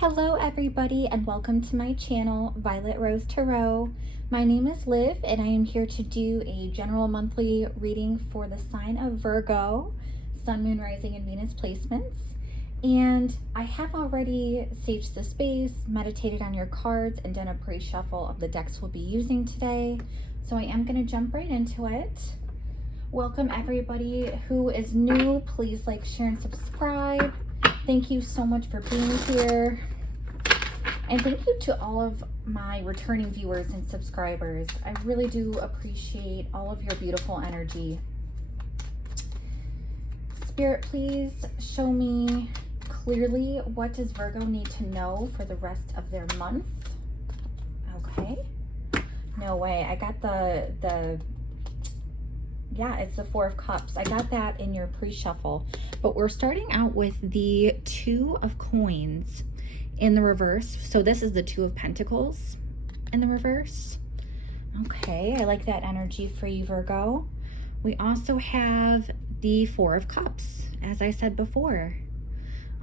Hello everybody and welcome to my channel, Violet Rose Tarot. My name is Liv and I am here to do a general monthly reading for the sign of Virgo, Sun, Moon, Rising, and Venus placements. And I have already saged the space, meditated on your cards, and done a pre-shuffle of the decks we'll be using today. So I am going to jump right into it. Welcome everybody who is new. Please like, share, and subscribe. Thank you so much for being here. And thank you to all of my returning viewers and subscribers. I really do appreciate all of your beautiful energy. Spirit, please show me clearly, what does Virgo need to know for the rest of their month? Okay. No way. I got yeah, it's the Four of Cups. I got that in your pre-shuffle. But we're starting out with the Two of Coins in the reverse. So this is the Two of Pentacles in the reverse. Okay, I like that energy for you, Virgo. We also have the Four of Cups, as I said before.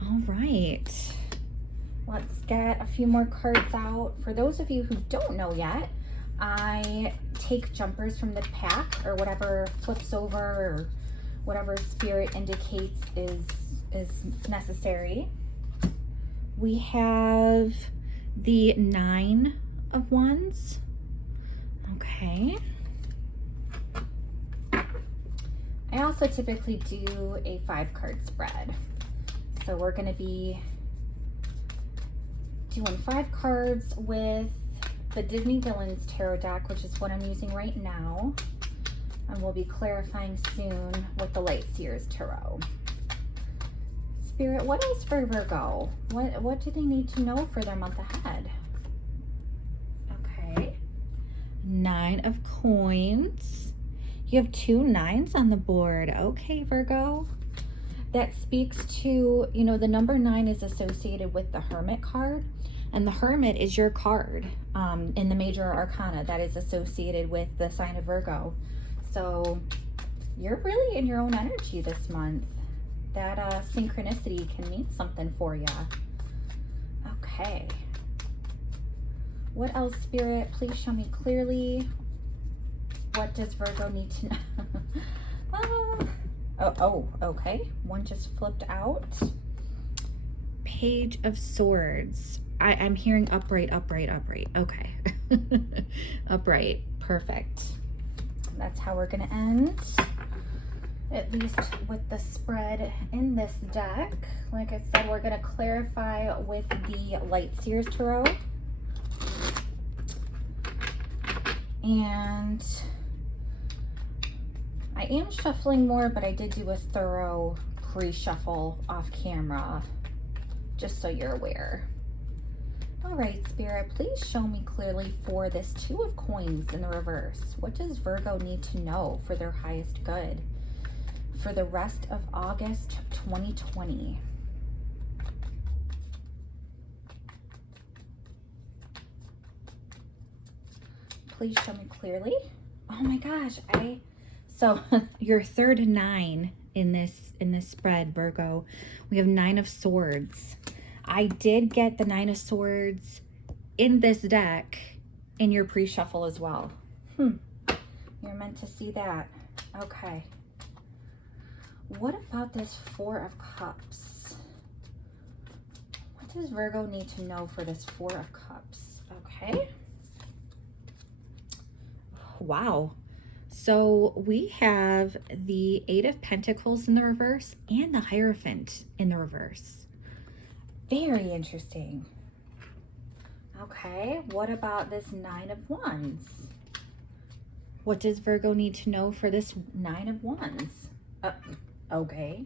All right. Let's get a few more cards out. For those of you who don't know yet, I take jumpers from the pack, or whatever flips over, or whatever Spirit indicates is necessary. We have the Nine of Wands. Okay. I also typically do a 5-card spread. So we're going to be doing 5 cards with the Disney Villains Tarot deck, which is what I'm using right now. And we'll be clarifying soon with the Light Seers Tarot. Spirit, what is for Virgo? What do they need to know for their month ahead? Okay. 9 of Coins. You have 2 9s on the board. Okay, Virgo. That speaks to, you know, the number 9 is associated with the Hermit card. And the Hermit is your card in the Major Arcana that is associated with the sign of Virgo. So you're really in your own energy this month. That synchronicity can mean something for you. Okay. What else, Spirit? Please show me clearly. What does Virgo need to know? Okay. One just flipped out. Page of Swords. I'm hearing upright. Okay. Upright. Perfect. That's how we're going to end, at least with the spread in this deck. Like I said, we're going to clarify with the Light Seers Tarot. And I am shuffling more, but I did do a thorough pre-shuffle off camera, just so you're aware. All right, Spirit, please show me clearly for this Two of Coins in the reverse. What does Virgo need to know for their highest good for the rest of August 2020? Please show me clearly. Oh my gosh, so your third 9 in this spread, Virgo. We have 9 of Swords. I did get the 9 of Swords in this deck in your pre-shuffle as well. You're meant to see that. Okay. What about this 4 of Cups? What does Virgo need to know for this 4 of Cups? Okay. Wow. So we have the 8 of Pentacles in the reverse and the Hierophant in the reverse. Very interesting. Okay, what about this 9 of Wands? What does Virgo need to know for this 9 of Wands? Okay,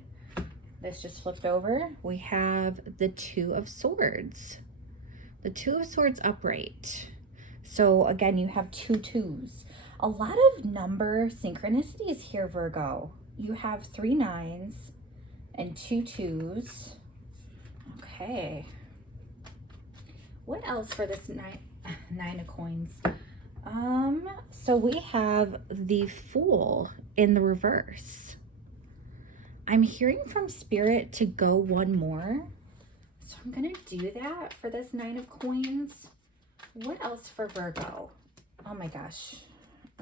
this just flipped over. We have the 2 of Swords. The 2 of Swords upright. So again, you have 2 2s. A lot of number synchronicities here, Virgo. You have 3 9s and 2 2s. Okay. What else for this 9 of Coins? So we have the Fool in the reverse. I'm hearing from Spirit to go one more. So I'm going to do that for this 9 of coins. What else for Virgo? Oh my gosh,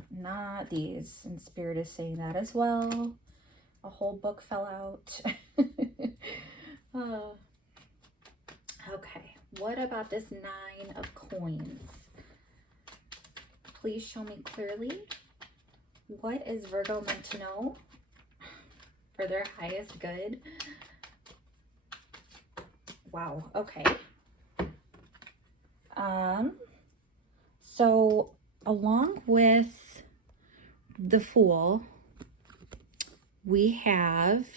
not these. And Spirit is saying that as well. A whole book fell out. Okay, what about this 9 of coins? Please show me clearly. What is Virgo meant to know for their highest good? Wow, okay. So along with the Fool, we have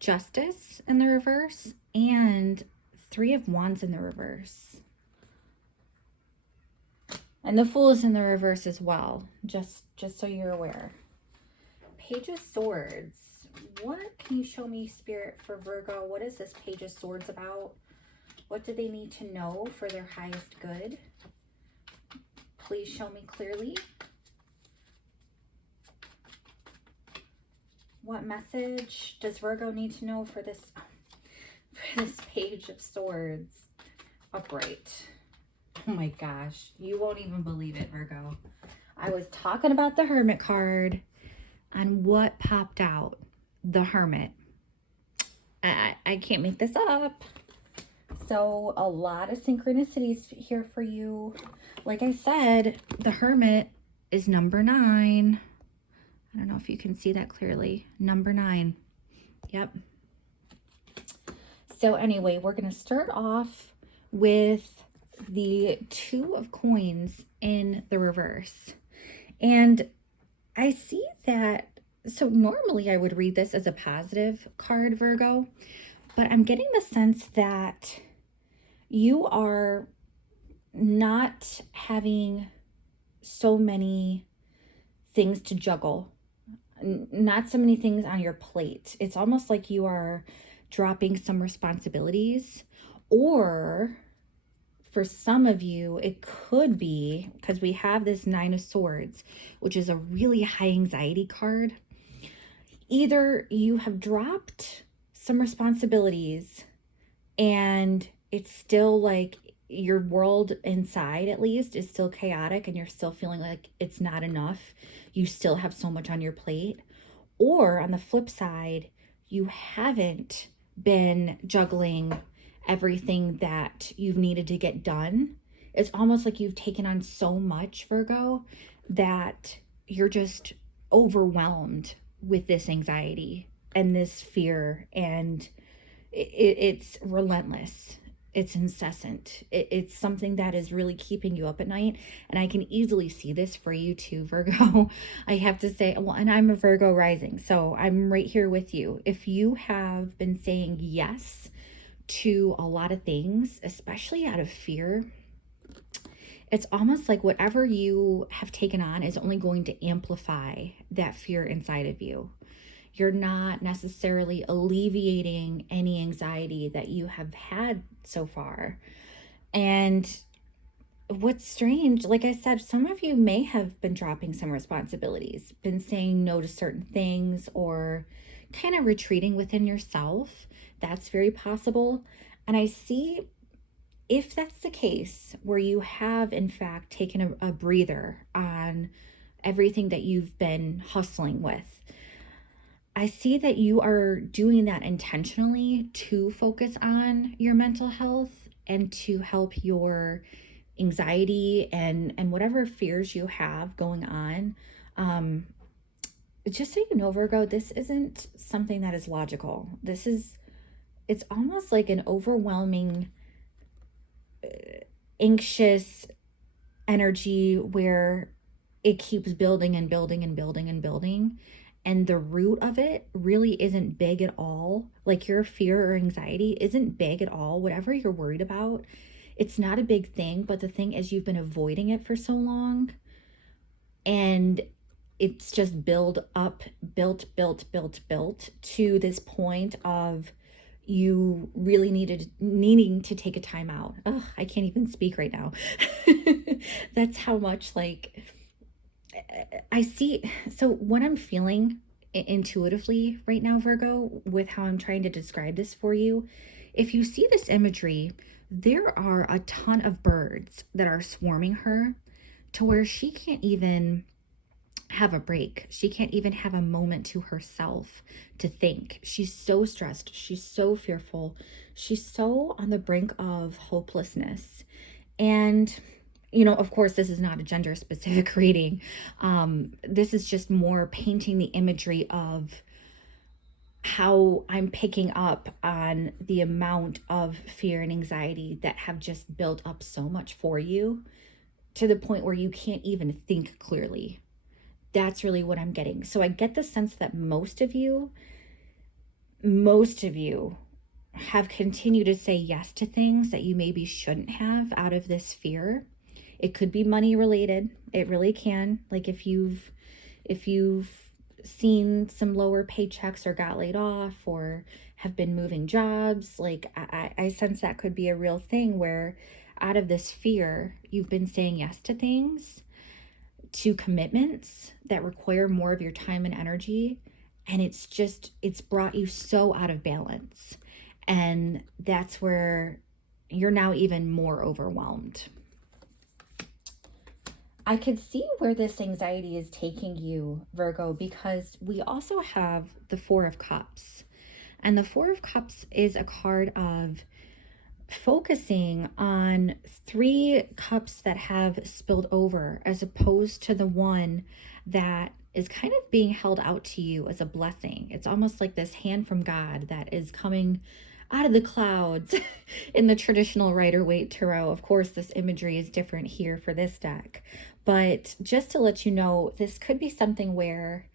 Justice in the reverse and 3 of Wands in the reverse. And the Fool is in the reverse as well, just so you're aware. Page of Swords. What can you show me, Spirit, for Virgo? What is this Page of Swords about? What do they need to know for their highest good? Please show me clearly. What message does Virgo need to know for this Page of Swords? Upright. Oh my gosh, you won't even believe it, Virgo. I was talking about the Hermit card, and what popped out? The Hermit. I can't make this up. So a lot of synchronicities here for you. Like I said, the Hermit is number 9. I don't know if you can see that clearly. Number 9. Yep. So anyway, we're going to start off with the 2 of coins in the reverse. And I see that, so normally I would read this as a positive card, Virgo, but I'm getting the sense that you are not having so many things to juggle, not so many things on your plate. It's almost like you are dropping some responsibilities, or for some of you, it could be because we have this 9 of Swords, which is a really high anxiety card. Either you have dropped some responsibilities and it's still like your world inside, at least, is still chaotic and you're still feeling like it's not enough. You still have so much on your plate. Or on the flip side, you haven't been juggling everything that you've needed to get done. It's almost like you've taken on so much, Virgo, that you're just overwhelmed with this anxiety and this fear, and it's relentless. It's incessant. It's something that is really keeping you up at night. And I can easily see this for you too, Virgo. I have to say, well, and I'm a Virgo rising, so I'm right here with you. If you have been saying yes to a lot of things, especially out of fear, it's almost like whatever you have taken on is only going to amplify that fear inside of you. You're not necessarily alleviating any anxiety that you have had so far. And what's strange, like I said, some of you may have been dropping some responsibilities, been saying no to certain things, or kind of retreating within yourself. That's very possible. And I see, if that's the case, where you have in fact taken a breather on everything that you've been hustling with, I see that you are doing that intentionally to focus on your mental health and to help your anxiety and whatever fears you have going on. Just so you know, Virgo, this isn't something that is logical. It's almost like an overwhelming, anxious energy where it keeps building and building and building and building. And the root of it really isn't big at all. Like your fear or anxiety isn't big at all. Whatever you're worried about, it's not a big thing. But the thing is, you've been avoiding it for so long. And it's just built to this point of you really needing to take a time out. Oh, I can't even speak right now. That's how much, like, I see. So what I'm feeling intuitively right now, Virgo, with how I'm trying to describe this for you. If you see this imagery, there are a ton of birds that are swarming her to where she can't even have a break. She can't even have a moment to herself to think. She's so stressed. She's so fearful. She's so on the brink of hopelessness. And, of course, this is not a gender specific reading. This is just more painting the imagery of how I'm picking up on the amount of fear and anxiety that have just built up so much for you to the point where you can't even think clearly. That's really what I'm getting. So I get the sense that most of you have continued to say yes to things that you maybe shouldn't have out of this fear. It could be money related. It really can. Like if you've seen some lower paychecks or got laid off or have been moving jobs, like I sense that could be a real thing where out of this fear, you've been saying yes to things, to commitments that require more of your time and energy, and it's brought you so out of balance, and that's where you're now even more overwhelmed. I could see where this anxiety is taking you, Virgo, because we also have the Four of Cups, and the Four of Cups is a card of focusing on 3 cups that have spilled over as opposed to the one that is kind of being held out to you as a blessing. It's almost like this hand from God that is coming out of the clouds in the traditional Rider-Waite Tarot. Of course, this imagery is different here for this deck, but just to let you know, this could be something where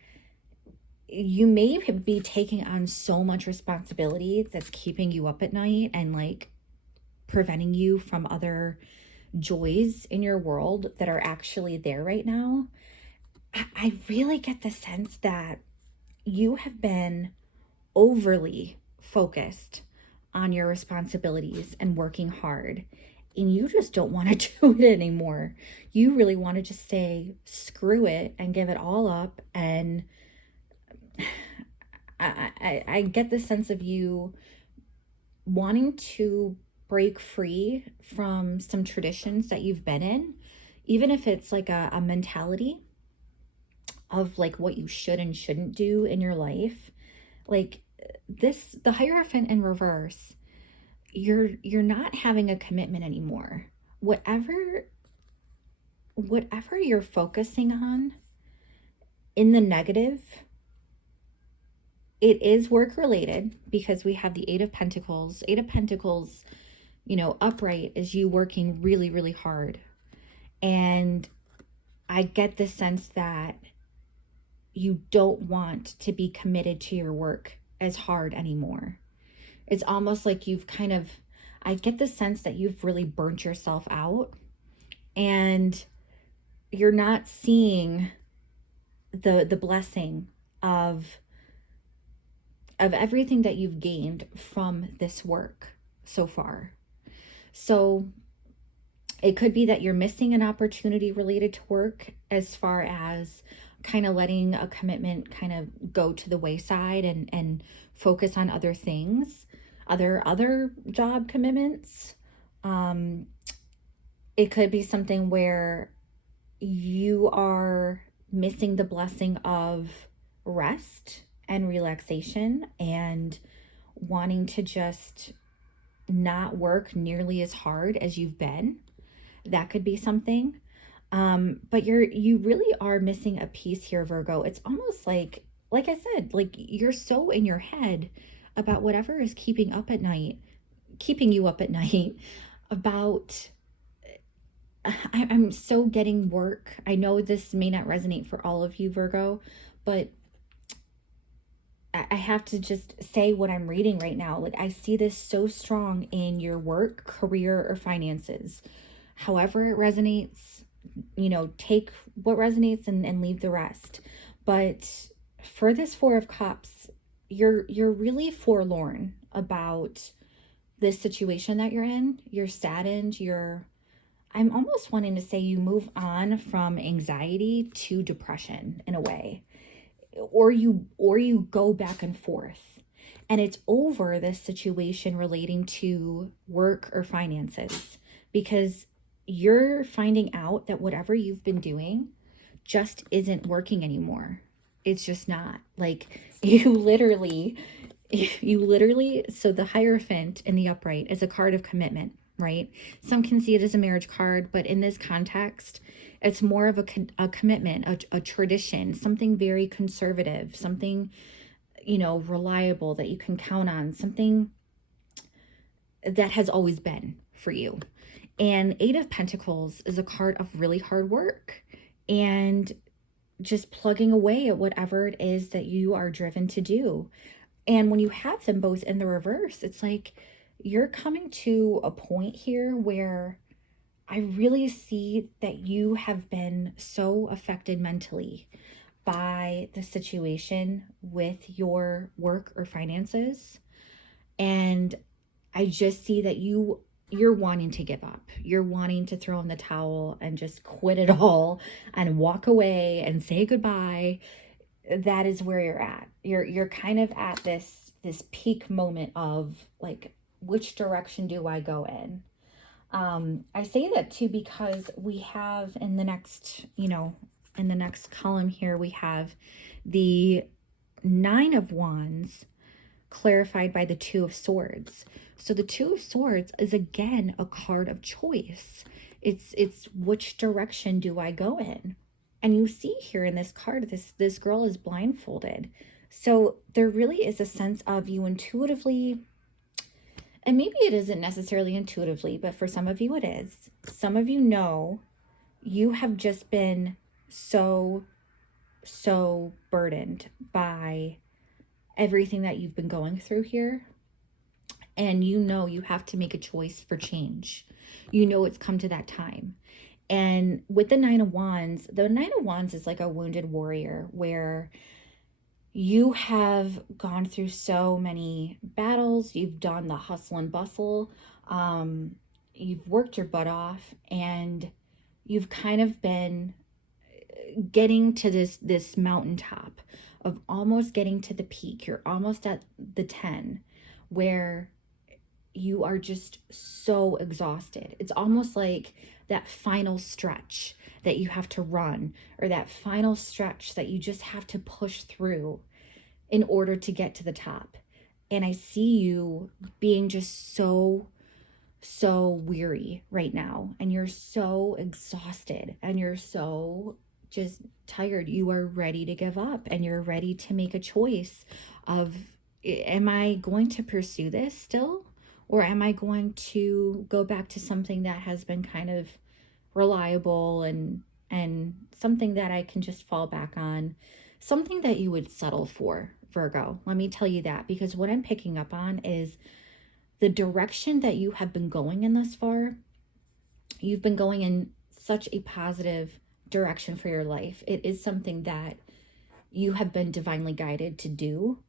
you may be taking on so much responsibility that's keeping you up at night and like preventing you from other joys in your world that are actually there right now. I really get the sense that you have been overly focused on your responsibilities and working hard, and you just don't want to do it anymore. You really want to just say screw it and give it all up. And I get the sense of you wanting to break free from some traditions that you've been in, even if it's like a mentality of like what you should and shouldn't do in your life. Like this, the Hierophant in reverse, you're not having a commitment anymore. Whatever you're focusing on in the negative, it is work related because we have the Eight of Pentacles. Eight of Pentacles, upright is you working really, really hard. And I get the sense that you don't want to be committed to your work as hard anymore. It's almost like I get the sense that you've really burnt yourself out and you're not seeing the blessing of everything that you've gained from this work so far. So it could be that you're missing an opportunity related to work as far as kind of letting a commitment kind of go to the wayside and focus on other things, other job commitments. It could be something where you are missing the blessing of rest and relaxation and wanting to just not work nearly as hard as you've been. That could be something. But you really are missing a piece here, Virgo. It's almost like I said, like you're so in your head about whatever is keeping you up at night about, I'm so getting work. I know this may not resonate for all of you, Virgo, but I have to just say what I'm reading right now. Like I see this so strong in your work, career, or finances. However it resonates, take what resonates and leave the rest. But for this Four of Cups, you're really forlorn about this situation that you're in. You're saddened. I'm almost wanting to say you move on from anxiety to depression in a way. or you go back and forth, and it's over this situation relating to work or finances, because you're finding out that whatever you've been doing just isn't working anymore. It's just not. Like, you literally, so the Hierophant in the upright is a card of commitment, right? Some can see it as a marriage card, but in this context, it's more of a commitment, a tradition, something very conservative, something, reliable that you can count on, something that has always been for you. And Eight of Pentacles is a card of really hard work and just plugging away at whatever it is that you are driven to do. And when you have them both in the reverse, it's like you're coming to a point here where I really see that you have been so affected mentally by the situation with your work or finances. And I just see that you're wanting to give up. You're wanting to throw in the towel and just quit it all and walk away and say goodbye. That is where you're at. You're kind of at this peak moment of like, which direction do I go in? I say that too because we have in the next column here, we have the Nine of Wands clarified by the Two of Swords. So the Two of Swords is again a card of choice. It's which direction do I go in? And you see here in this card, this girl is blindfolded. So there really is a sense of you intuitively, and maybe it isn't necessarily intuitively, but for some of you it is. Some of you know you have just been so burdened by everything that you've been going through here. And you have to make a choice for change. It's come to that time. And with the Nine of Wands is like a wounded warrior where you have gone through so many battles. You've done the hustle and bustle. You've worked your butt off, and you've kind of been getting to this mountaintop of almost getting to the peak. You're almost at the 10, where you are just so exhausted. It's almost like that final stretch that you have to run, or that final stretch that you just have to push through in order to get to the top. And I see you being just so weary right now, and you're so exhausted, and you're so just tired. You are ready to give up, and you're ready to make a choice of, am I going to pursue this still? Or am I going to go back to something that has been kind of reliable and something that I can just fall back on, something that you would settle for, Virgo? Let me tell you that, because what I'm picking up on is the direction that you have been going in thus far. You've been going in such a positive direction for your life. It is something that you have been divinely guided to do.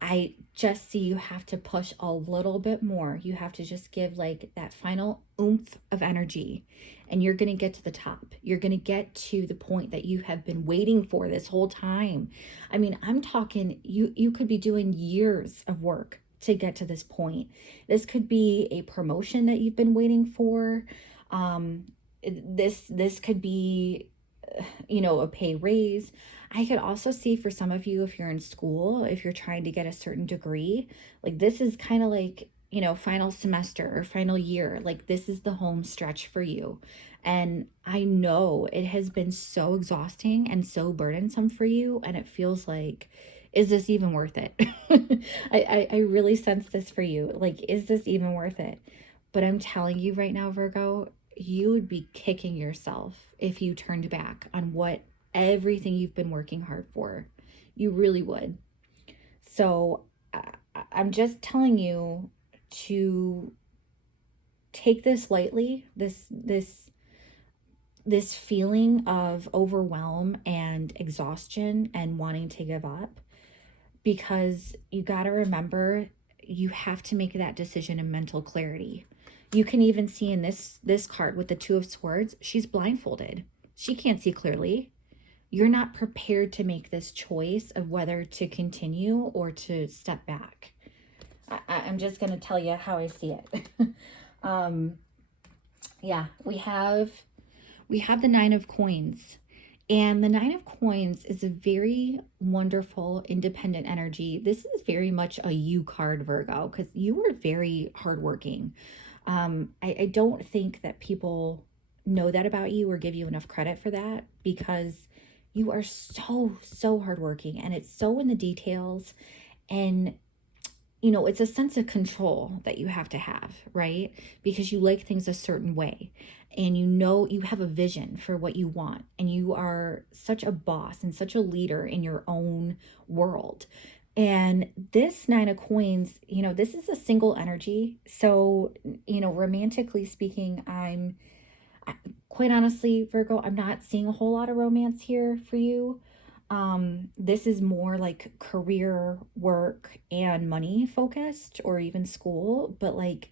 I just see you have to push a little bit more. You have to just give like that final oomph of energy, and you're going to get to the top. You're going to get to the point that you have been waiting for this whole time. I mean, I'm talking, you could be doing years of work to get to this point. This could be a promotion that you've been waiting for. This could be, a pay raise. I could also see for some of you, if you're in school, if you're trying to get a certain degree, like this is kind of like, final semester or final year, like this is the home stretch for you. And I know it has been so exhausting and so burdensome for you. And it feels like, is this even worth it? I really sense this for you. Like, is this even worth it? But I'm telling you right now, Virgo, you would be kicking yourself if you turned back on everything you've been working hard for. You really would. So I'm just telling you to take this lightly, this feeling of overwhelm and exhaustion and wanting to give up, because you got to remember, you have to make that decision in mental clarity. You can even see in this card with the Two of Swords, she's blindfolded. She can't see clearly. you're not prepared to make this choice of whether to continue or to step back. I'm just going to tell you how I see it. Yeah, we have the Nine of Coins. And the Nine of Coins is a very wonderful, independent energy. This is very much a you card, Virgo, because you are very hardworking. I don't think that people know that about you or give you enough credit for that, because you are so hardworking, and it's so in the details. And it's a sense of control that you have to have, right? Because you like things a certain way, and you have a vision for what you want, and you are such a boss and such a leader in your own world. And this Nine of Coins, this is a single energy. So, romantically speaking, quite honestly, Virgo, I'm not seeing a whole lot of romance here for you. This is more like career, work, and money focused, or even school, but like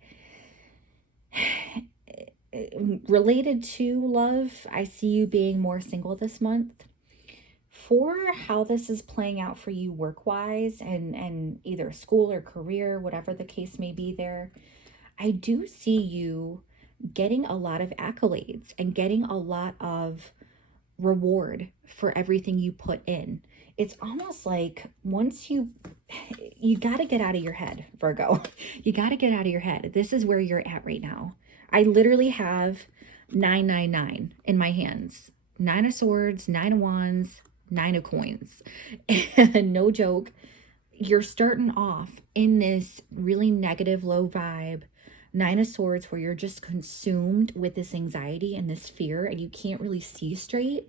related to love, I see you being more single this month. For how this is playing out for you work-wise, and either school or career, whatever the case may be there, I do see you getting a lot of accolades and getting a lot of reward for everything you put in. It's almost like once you got to get out of your head, Virgo. You got to get out of your head. This is where you're at right now. I literally have 999 in my hands. 9 of Swords, 9 of Wands, 9 of Coins. And no joke, you're starting off in this really negative, low vibe 9 of Swords, where you're just consumed with this anxiety and this fear, and you can't really see straight.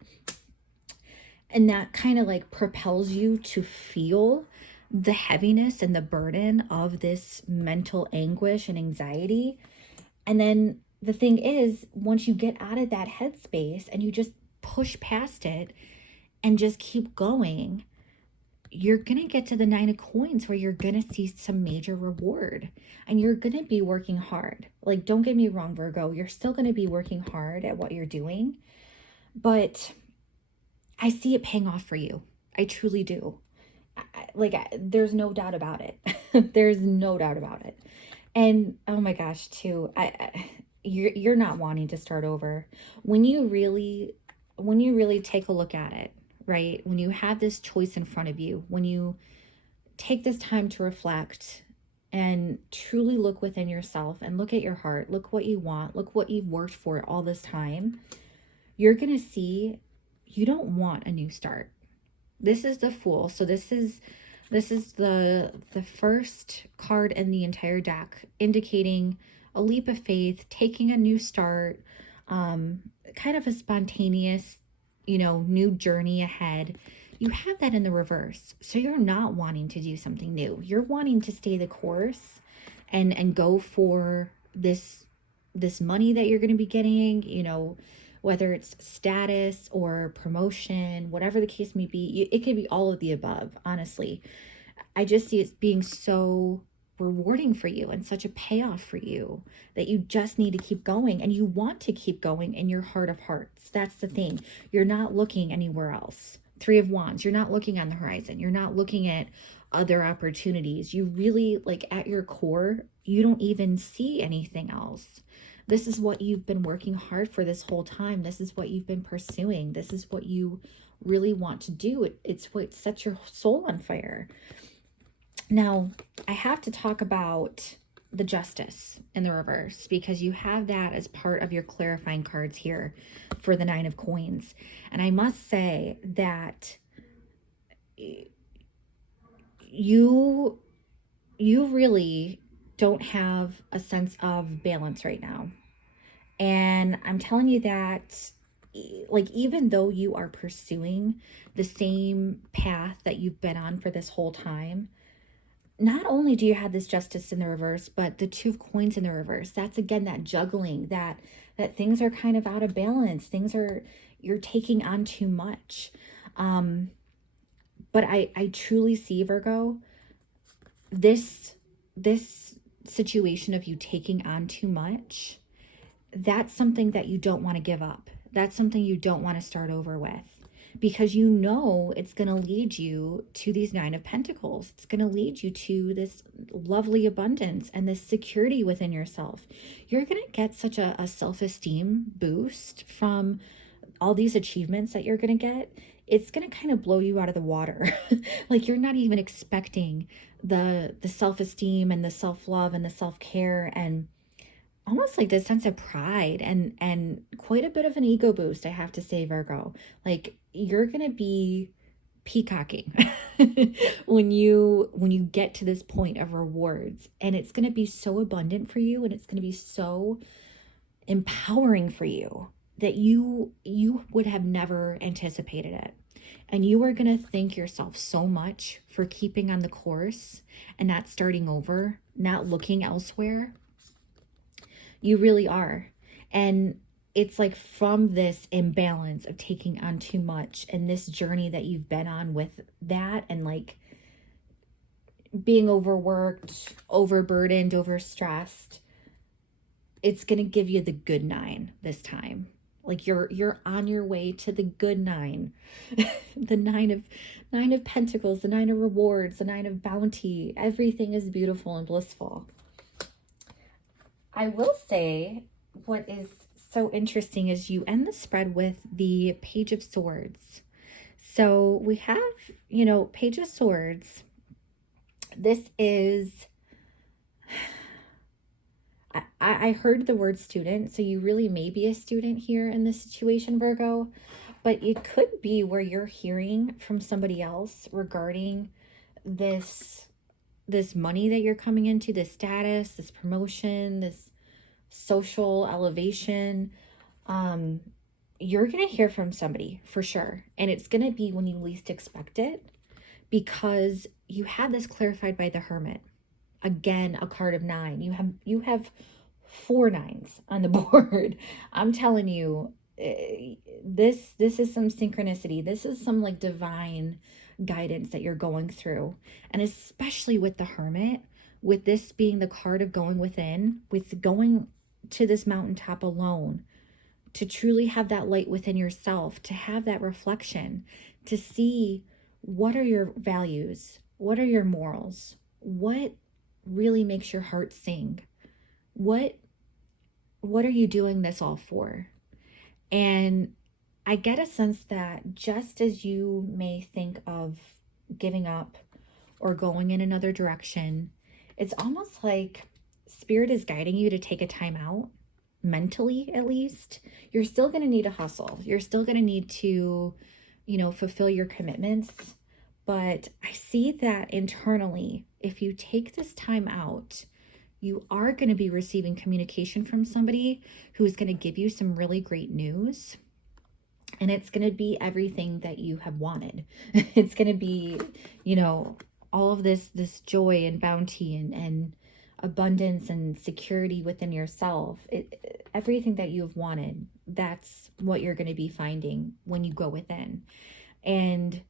And that kind of like propels you to feel the heaviness and the burden of this mental anguish and anxiety. And then the thing is, once you get out of that headspace and you just push past it and just keep going, you're going to get to the 9 of Coins, where you're going to see some major reward, and you're going to be working hard. Like, don't get me wrong, Virgo, you're still going to be working hard at what you're doing, but I see it paying off for you. I truly do. There's no doubt about it. There's no doubt about it. And oh my gosh, too, you're not wanting to start over. When you really take a look at it, right? When you have this choice in front of you, when you take this time to reflect and truly look within yourself and look at your heart, look what you want, look what you've worked for all this time, you're going to see you don't want a new start. This is the Fool. So this is the first card in the entire deck, indicating a leap of faith, taking a new start, kind of a spontaneous, new journey ahead. You have that in the reverse. So you're not wanting to do something new. You're wanting to stay the course and go for this money that you're going to be getting, whether it's status or promotion, whatever the case may be. It could be all of the above, honestly. I just see it being so rewarding for you and such a payoff for you that you just need to keep going, and you want to keep going in your heart of hearts. That's the thing. You're not looking anywhere else. 3 of Wands, you're not looking on the horizon. You're not looking at other opportunities. You really, at your core, you don't even see anything else. This is what you've been working hard for this whole time. This is what you've been pursuing. This is what you really want to do. It's what sets your soul on fire. Now, I have to talk about the Justice in the reverse, because you have that as part of your clarifying cards here for the 9 of Coins. And I must say that you really don't have a sense of balance right now. And I'm telling you that, even though you are pursuing the same path that you've been on for this whole time, not only do you have this Justice in the reverse, but the 2 of Coins in the reverse. That's, again, that juggling, that things are kind of out of balance. You're taking on too much. But I truly see, Virgo, this situation of you taking on too much, that's something that you don't want to give up. That's something you don't want to start over with, because you know it's going to lead you to these Nine of Pentacles. It's going to lead you to this lovely abundance and this security within yourself. You're going to get such a self-esteem boost from all these achievements that you're going to get. It's going to kind of blow you out of the water. Like you're not even expecting the self-esteem and the self-love and the self-care and almost like this sense of pride and quite a bit of an ego boost, I have to say, Virgo. Like you're gonna be peacocking when you get to this point of rewards, and it's gonna be so abundant for you, and it's gonna be so empowering for you that you would have never anticipated it. And you are going to thank yourself so much for keeping on the course and not starting over, not looking elsewhere. You really are. And it's like from this imbalance of taking on too much and this journey that you've been on with that, and like being overworked, overburdened, overstressed, it's going to give you the good 9 this time. Like you're on your way to the good 9. The nine of Pentacles, the 9 of rewards, the 9 of bounty. Everything is beautiful and blissful. I will say what is so interesting is you end the spread with the Page of Swords. So we have, Page of Swords. This is, I heard the word student, so you really may be a student here in this situation, Virgo, but it could be where you're hearing from somebody else regarding this money that you're coming into, this status, this promotion, this social elevation. You're going to hear from somebody for sure. And it's going to be when you least expect it, because you had this clarified by the Hermit. Again, a card of 9. You have 4 9s on the board. I'm telling you, this is some synchronicity. This is some like divine guidance that you're going through. And especially with the Hermit, with this being the card of going within, with going to this mountaintop alone, to truly have that light within yourself, to have that reflection, to see what are your values, what are your morals, what really makes your heart sing, what are you doing this all for? And I get a sense that just as you may think of giving up or going in another direction, it's almost like Spirit is guiding you to take a time out, mentally at least. You're still going to need to hustle. You're still going to need to, fulfill your commitments. But I see that internally, if you take this time out, you are going to be receiving communication from somebody who is going to give you some really great news. And it's going to be everything that you have wanted. It's going to be, all of this joy and bounty and abundance and security within yourself. Everything that you have wanted, that's what you're going to be finding when you go within. And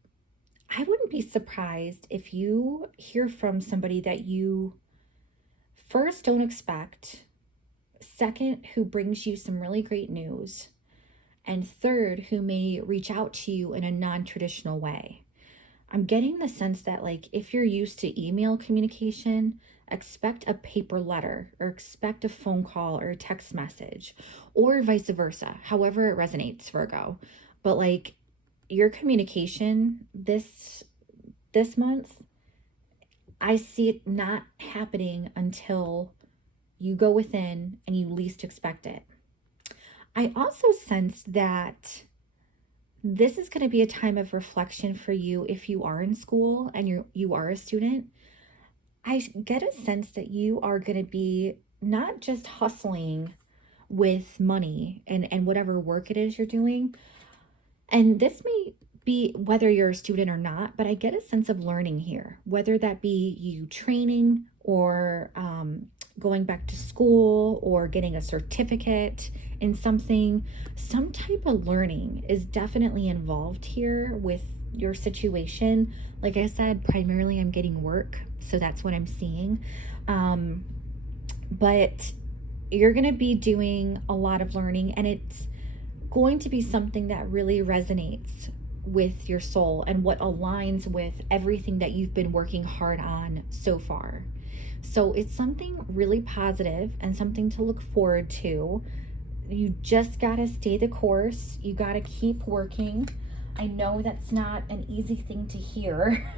I wouldn't be surprised if you hear from somebody that you first don't expect, second, who brings you some really great news, and third, who may reach out to you in a non-traditional way. I'm getting the sense that, like, if you're used to email communication, expect a paper letter, or expect a phone call or a text message, or vice versa, however it resonates, Virgo. But like, your communication this month, I see it not happening until you go within and you least expect it. I also sense that this is going to be a time of reflection for you if you are in school and you are a student. I get a sense that you are going to be not just hustling with money and whatever work it is you're doing. And this may be whether you're a student or not, but I get a sense of learning here, whether that be you training or going back to school or getting a certificate in something. Some type of learning is definitely involved here with your situation. Like I said, primarily I'm getting work, so that's what I'm seeing. But you're going to be doing a lot of learning, and it's going to be something that really resonates with your soul and what aligns with everything that you've been working hard on so far. So it's something really positive and something to look forward to. You just gotta stay the course. You gotta keep working. I know that's not an easy thing to hear,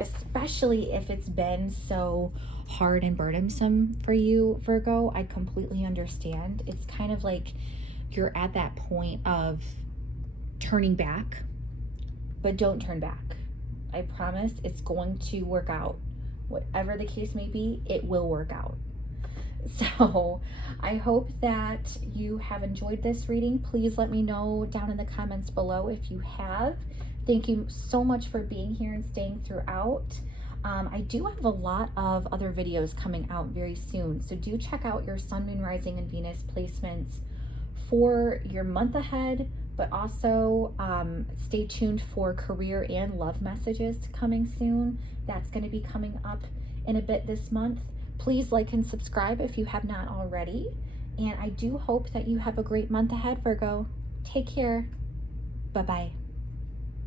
especially if it's been so hard and burdensome for you, Virgo. I completely understand. It's kind of like you're at that point of turning back, but don't turn back. I promise it's going to work out. Whatever the case may be, it will work out. So I hope that you have enjoyed this reading. Please let me know down in the comments below if you have. Thank you so much for being here and staying throughout. I do have a lot of other videos coming out very soon, so do check out your Sun, Moon, Rising, and Venus placements for your month ahead, but also stay tuned for career and love messages coming soon. That's going to be coming up in a bit this month. Please like and subscribe if you have not already. And I do hope that you have a great month ahead, Virgo. Take care. Bye-bye.